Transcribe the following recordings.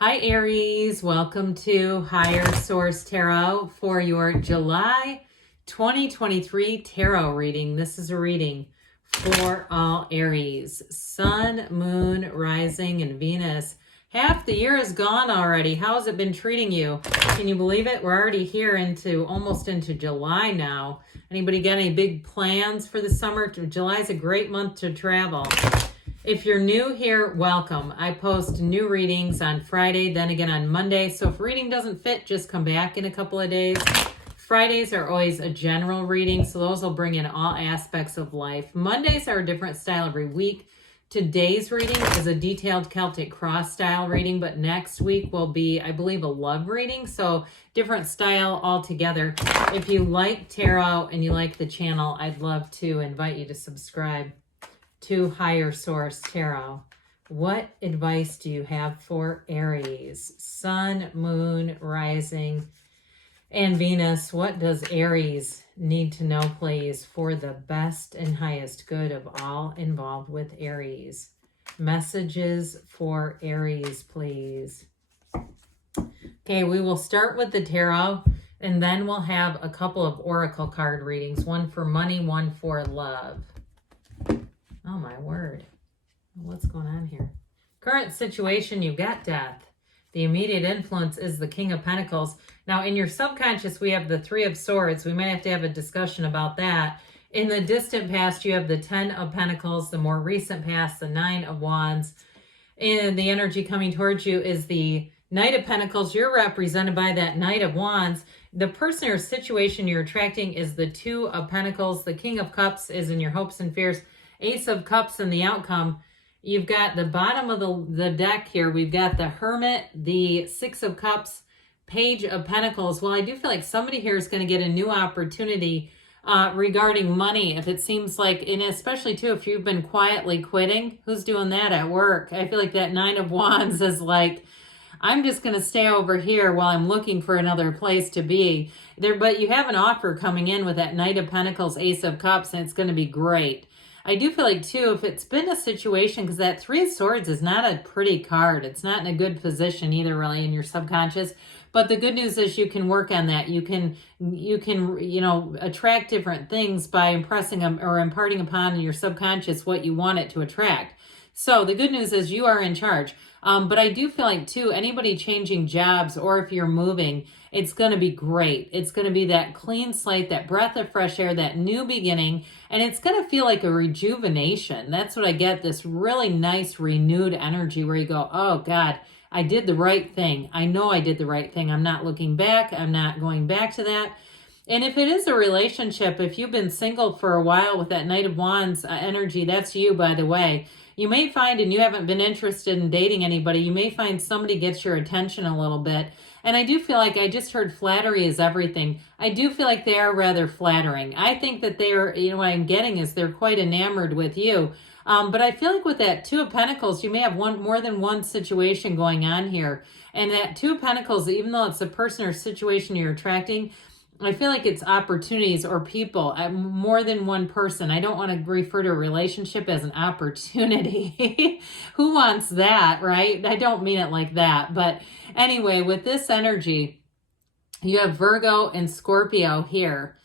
Hi Aries, welcome to Higher Source Tarot for your July 2023 tarot reading. This is a reading for all Aries, Sun, Moon, Rising, and Venus. Half the year is gone already. How has it been treating you? Can you believe it? We're already here almost into July now. Anybody got any big plans for the summer? July is a great month to travel. If you're new here, welcome. I post new readings on Friday, then again on Monday. So if reading doesn't fit, just come back in a couple of days. Fridays are always a general reading, so those will bring in all aspects of life. Mondays are a different style every week. Today's reading is a detailed Celtic cross style reading, but next week will be, I believe, a love reading. So different style altogether. If you like tarot and you like the channel, I'd love to invite you to subscribe to Higher Source Tarot. What advice do you have for Aries? Sun, Moon, Rising, and Venus. What does Aries need to know, please, for the best and highest good of all involved with Aries? Messages for Aries, please. Okay, we will start with the tarot, and then we'll have a couple of oracle card readings, one for money, one for love. Oh my word. What's going on here? Current situation, you've got death. The immediate influence is the King of Pentacles. Now in your subconscious, we have the Three of Swords. We might have to have a discussion about that. In the distant past, you have the Ten of Pentacles. The more recent past, the Nine of Wands. And the energy coming towards you is the Knight of Pentacles. You're represented by that Knight of Wands. The person or situation you're attracting is the Two of Pentacles. The King of Cups is in your hopes and fears. Ace of Cups and the outcome. You've got the bottom of the deck here. We've got the Hermit, the Six of Cups, Page of Pentacles. Well, I do feel like somebody here is going to get a new opportunity regarding money. If it seems like, and especially too, if you've been quietly quitting, who's doing that at work? I feel like that Nine of Wands is like, I'm just going to stay over here while I'm looking for another place to be. But you have an offer coming in with that Knight of Pentacles, Ace of Cups, and it's going to be great. I do feel like, too, if it's been a situation, because that Three of Swords is not a pretty card. It's not in a good position either, really, in your subconscious. But the good news is you can work on that. You can attract different things by impressing them or imparting upon your subconscious what you want it to attract. So the good news is you are in charge. But I do feel like, too, anybody changing jobs or if you're moving, it's going to be great. It's going to be that clean slate, that breath of fresh air, that new beginning, and it's going to feel like a rejuvenation. That's what I get, this really nice renewed energy where you go, oh, God, I did the right thing. I know I did the right thing. I'm not looking back. I'm not going back to that. And if it is a relationship, if you've been single for a while with that Knight of Wands energy, that's you, by the way. You may find, and you haven't been interested in dating anybody, you may find somebody gets your attention a little bit. And I do feel like I just heard flattery is everything. I do feel like they are rather flattering. I think that they're, what I'm getting is they're quite enamored with you. But I feel like with that Two of Pentacles, you may have more than one situation going on here. And that Two of Pentacles, even though it's a person or situation you're attracting, I feel like it's opportunities or people, more than one person. I don't want to refer to a relationship as an opportunity. Who wants that, right? I don't mean it like that. But anyway, with this energy, you have Virgo and Scorpio here.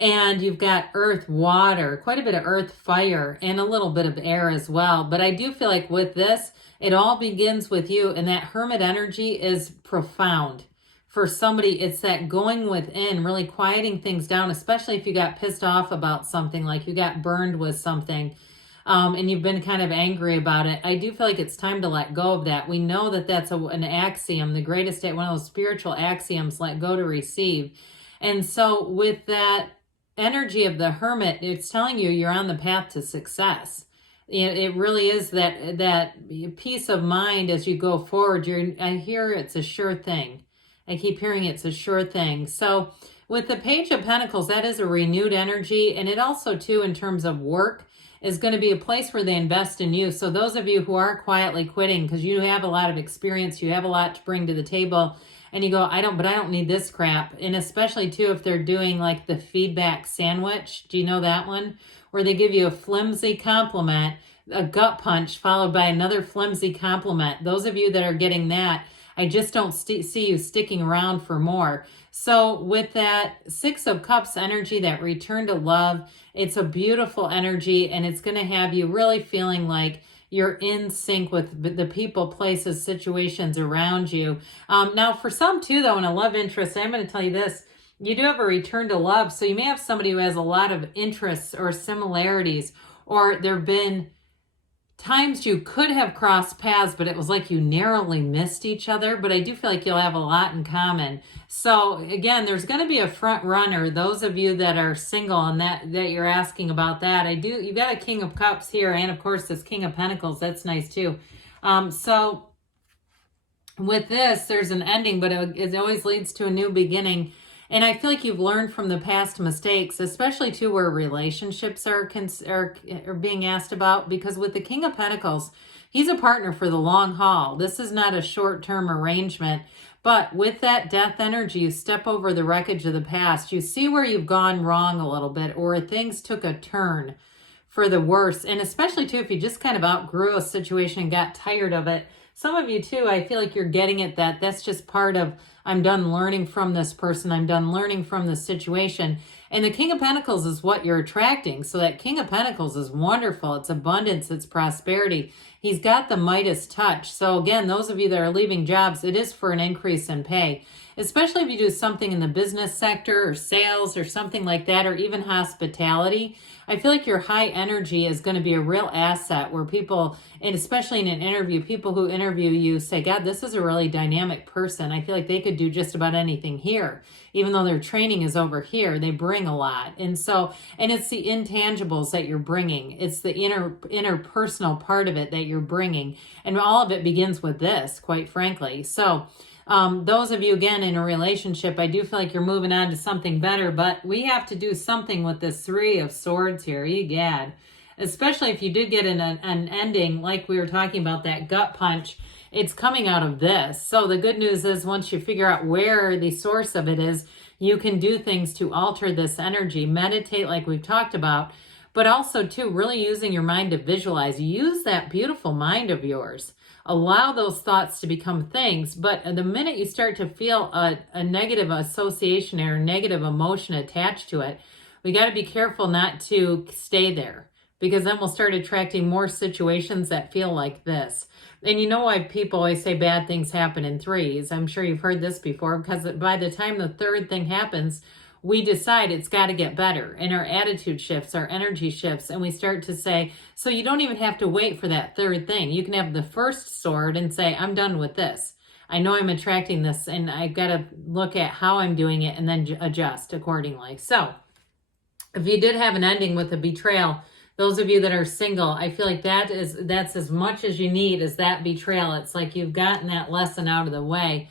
And you've got earth, water, quite a bit of earth, fire, and a little bit of air as well. But I do feel like with this, it all begins with you. And that Hermit energy is profound. For somebody, it's that going within, really quieting things down, especially if you got pissed off about something, like you got burned with something, and you've been kind of angry about it. I do feel like it's time to let go of that. We know that that's an axiom, the greatest, one of those spiritual axioms, let go to receive. And so with that energy of the Hermit, it's telling you you're on the path to success. It really is that peace of mind as you go forward. I hear it's a sure thing. I keep hearing it's a sure thing. So with the Page of Pentacles, that is a renewed energy. And it also, too, in terms of work, is going to be a place where they invest in you. So those of you who are quietly quitting, because you have a lot of experience, you have a lot to bring to the table, and you go, I don't need this crap. And especially, too, if they're doing like the feedback sandwich. Do you know that one? Where they give you a flimsy compliment, a gut punch, followed by another flimsy compliment. Those of you that are getting that, I just don't see you sticking around for more. So with that Six of Cups energy, that return to love, it's a beautiful energy, and it's going to have you really feeling like you're in sync with the people, places, situations around you. Now, for some too, though, in a love interest, I'm going to tell you this. You do have a return to love. So you may have somebody who has a lot of interests or similarities, or there have been times you could have crossed paths, but it was like you narrowly missed each other. But I do feel like you'll have a lot in common. So again, there's going to be a front runner. Those of you that are single and that you're asking about that, you've got a King of Cups here, and of course this King of Pentacles. That's nice too. So with this, there's an ending, but it always leads to a new beginning. And I feel like you've learned from the past mistakes, especially too where relationships are being asked about, because with the King of Pentacles, he's a partner for the long haul. This is not a short-term arrangement, but with that death energy, you step over the wreckage of the past. You see where you've gone wrong a little bit, or things took a turn for the worse. And especially too, if you just kind of outgrew a situation and got tired of it. Some of you too, I feel like you're getting at that's just part of, I'm done learning from this person. I'm done learning from this situation. And the King of Pentacles is what you're attracting. So that King of Pentacles is wonderful. It's abundance. It's prosperity. He's got the Midas touch. So again, those of you that are leaving jobs, it is for an increase in pay, especially if you do something in the business sector or sales or something like that, or even hospitality. I feel like your high energy is going to be a real asset where people, and especially in an interview, people who interview you say, God, this is a really dynamic person. I feel like they could do just about anything here. Even though their training is over here, they bring a lot. And so, and it's the intangibles that you're bringing. It's the interpersonal part of it that you're bringing. And all of it begins with this, quite frankly. So, those of you, again, in a relationship, I do feel like you're moving on to something better, but we have to do something with this Three of Swords here, egad. Especially if you did get an ending, like we were talking about, that gut punch, it's coming out of this. So the good news is once you figure out where the source of it is, you can do things to alter this energy. Meditate like we've talked about, but also too, really using your mind to visualize. Use that beautiful mind of yours. Allow those thoughts to become things. But the minute you start to feel a negative association or negative emotion attached to it, we got to be careful not to stay there, because then we'll start attracting more situations that feel like this. And you know why people always say bad things happen in threes? I'm sure you've heard this before, because by the time the third thing happens, we decide it's got to get better, and our attitude shifts, our energy shifts, and we start to say, so you don't even have to wait for that third thing. You can have the first sword and say, I'm done with this. I know I'm attracting this, and I've got to look at how I'm doing it and then adjust accordingly. So if you did have an ending with a betrayal, those of you that are single, I feel like that's as much as you need as that betrayal. It's like you've gotten that lesson out of the way.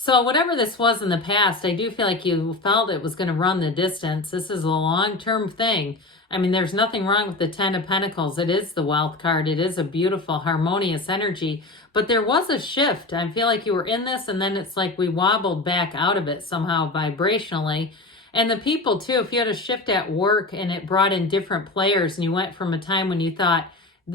So whatever this was in the past, I do feel like you felt it was going to run the distance. This is a long-term thing. I mean, there's nothing wrong with the Ten of Pentacles. It is the wealth card. It is a beautiful, harmonious energy. But there was a shift. I feel like you were in this, and then it's like we wobbled back out of it somehow vibrationally. And the people, too, if you had a shift at work and it brought in different players, and you went from a time when you thought,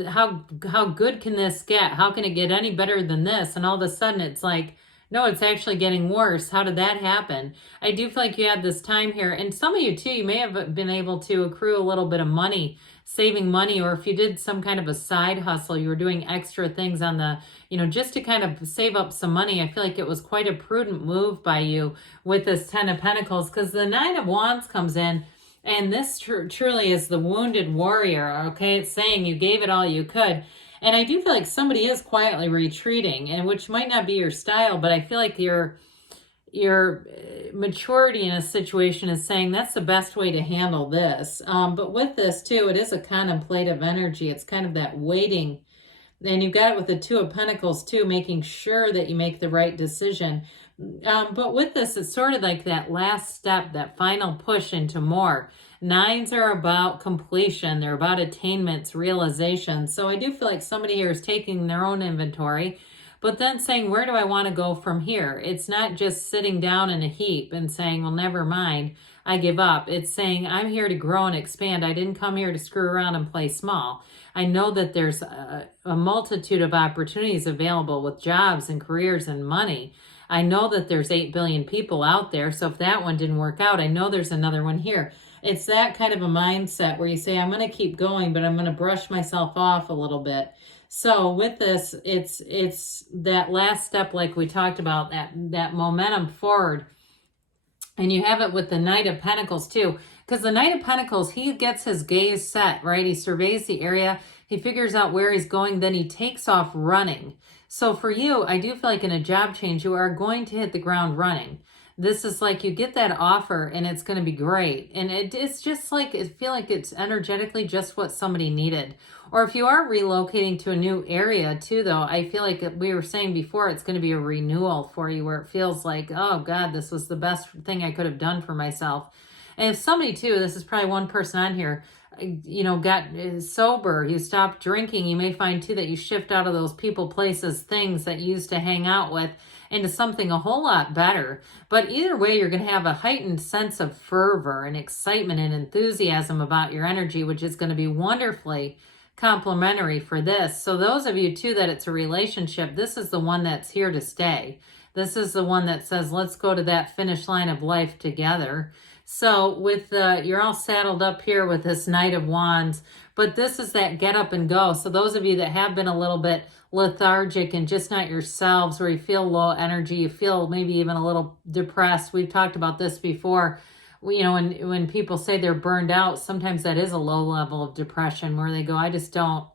how good can this get? How can it get any better than this? And all of a sudden, it's like, no, it's actually getting worse. How did that happen? I do feel like you had this time here. And some of you, too, you may have been able to accrue a little bit of money, saving money, or if you did some kind of a side hustle, you were doing extra things on the, just to kind of save up some money. I feel like it was quite a prudent move by you with this Ten of Pentacles, because the Nine of Wands comes in, and this truly is the wounded warrior, okay? It's saying you gave it all you could. And I do feel like somebody is quietly retreating, and which might not be your style, but I feel like your maturity in a situation is saying that's the best way to handle this. But with this too, it is a contemplative energy. It's kind of that waiting. And you've got it with the Two of Pentacles too, making sure that you make the right decision. But with this, it's sort of like that last step, that final push into more. Nines are about completion. They're about attainments, realization. So I do feel like somebody here is taking their own inventory, but then saying, where do I want to go from here? It's not just sitting down in a heap and saying, well, never mind. I give up. It's saying, I'm here to grow and expand. I didn't come here to screw around and play small. I know that there's a multitude of opportunities available with jobs and careers and money. I know that there's 8 billion people out there. So if that one didn't work out, I know there's another one here. It's that kind of a mindset where you say, I'm going to keep going, but I'm going to brush myself off a little bit. So with this, it's that last step, like we talked about, that momentum forward. And you have it with the Knight of Pentacles too, because the Knight of Pentacles, he gets his gaze set, right? He surveys the area, he figures out where he's going, then he takes off running. So for you, I do feel like in a job change, you are going to hit the ground running. This is like you get that offer and it's going to be great. And it's just like, I feel like it's energetically just what somebody needed. Or if you are relocating to a new area too, though, I feel like we were saying before, it's going to be a renewal for you where it feels like, oh God, this was the best thing I could have done for myself. And if somebody too, this is probably one person on here, you know, got sober, you stopped drinking, you may find too that you shift out of those people, places, things that you used to hang out with into something a whole lot better. But either way, you're going to have a heightened sense of fervor and excitement and enthusiasm about your energy, which is going to be wonderfully complementary for this. So those of you too that it's a relationship, this is the one that's here to stay. This is the one that says, let's go to that finish line of life together. So with you're all saddled up here with this Knight of Wands, but this is that get up and go. So those of you that have been a little bit lethargic and just not yourselves, where you feel low energy, you feel maybe even a little depressed. We've talked about this before. You know, when people say they're burned out, sometimes that is a low level of depression where they go, I just don't,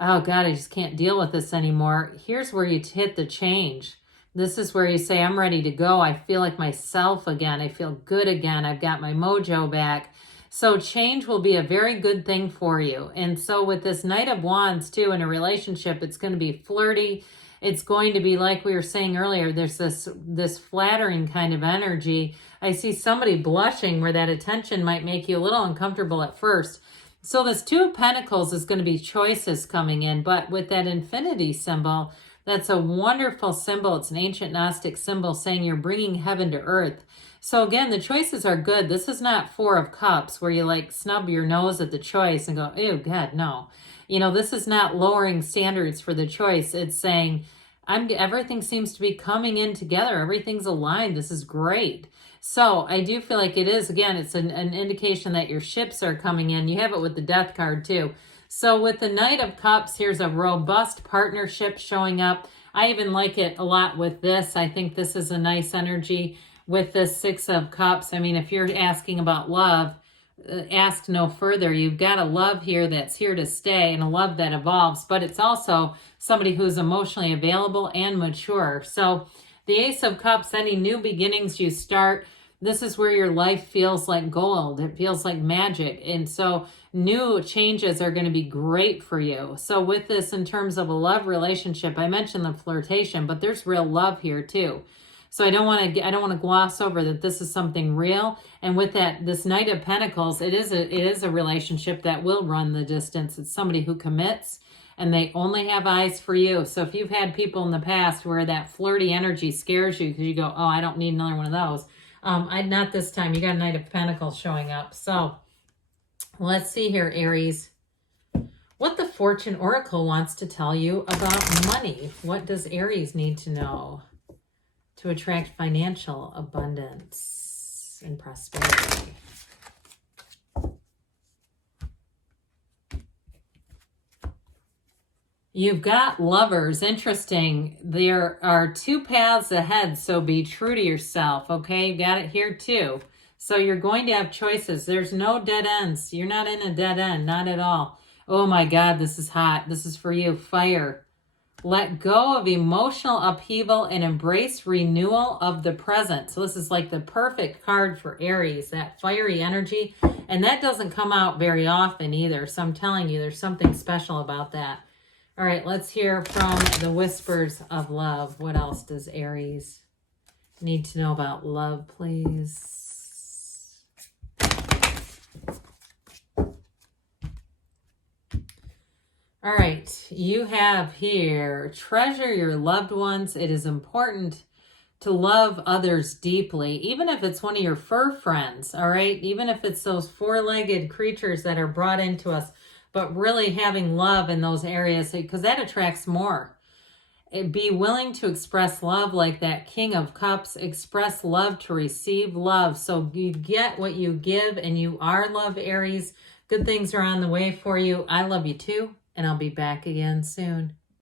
oh God, I just can't deal with this anymore. Here's where you hit the change. This is where you say, I'm ready to go. I feel like myself again. I feel good again. I've got my mojo back. So change will be a very good thing for you. And so with this Knight of Wands too, in a relationship, it's going to be flirty. It's going to be like we were saying earlier, there's this flattering kind of energy. I see somebody blushing where that attention might make you a little uncomfortable at first. So this Two of Pentacles is going to be choices coming in, but with that infinity symbol, that's a wonderful symbol. It's an ancient Gnostic symbol saying you're bringing heaven to earth. So again, the choices are good. This is not Four of Cups where you like snub your nose at the choice and go, ew, God, no. You know, this is not lowering standards for the choice. It's saying, everything seems to be coming in together. Everything's aligned. This is great. So I do feel like it is, again, it's an indication that your ships are coming in. You have it with the Death card too. So with the Knight of Cups, here's a robust partnership showing up. I even like it a lot with this. I think this is a nice energy with this Six of Cups. I mean, if you're asking about love, ask no further. You've got a love here that's here to stay and a love that evolves, but it's also somebody who's emotionally available and mature. So the Ace of Cups, any new beginnings you start, this is where your life feels like gold. It feels like magic. And so new changes are going to be great for you. So with this, in terms of a love relationship, I mentioned the flirtation, but there's real love here too. So I don't want to gloss over that this is something real. And with that, this Knight of Pentacles, it is a relationship that will run the distance. It's somebody who commits and they only have eyes for you. So if you've had people in the past where that flirty energy scares you because you go, oh, I don't need another one of those. Not this time. You got a Knight of Pentacles showing up. So let's see here, Aries. What the Fortune Oracle wants to tell you about money. What does Aries need to know to attract financial abundance and prosperity? You've got Lovers. Interesting. There are two paths ahead, so be true to yourself, okay? You got it here too. So you're going to have choices. There's no dead ends. You're not in a dead end, not at all. Oh my God, this is hot. This is for you. Fire. Let go of emotional upheaval and embrace renewal of the present. So this is like the perfect card for Aries, that fiery energy. And that doesn't come out very often either. So I'm telling you, there's something special about that. All right, let's hear from the Whispers of Love. What else does Aries need to know about love, please? All right, you have here, treasure your loved ones. It is important to love others deeply, even if it's one of your fur friends, all right? Even if it's those four-legged creatures that are brought into us, but really having love in those areas, because that attracts more. Be willing to express love like that King of Cups. Express love to receive love. So you get what you give, and you are love, Aries. Good things are on the way for you. I love you too, and I'll be back again soon.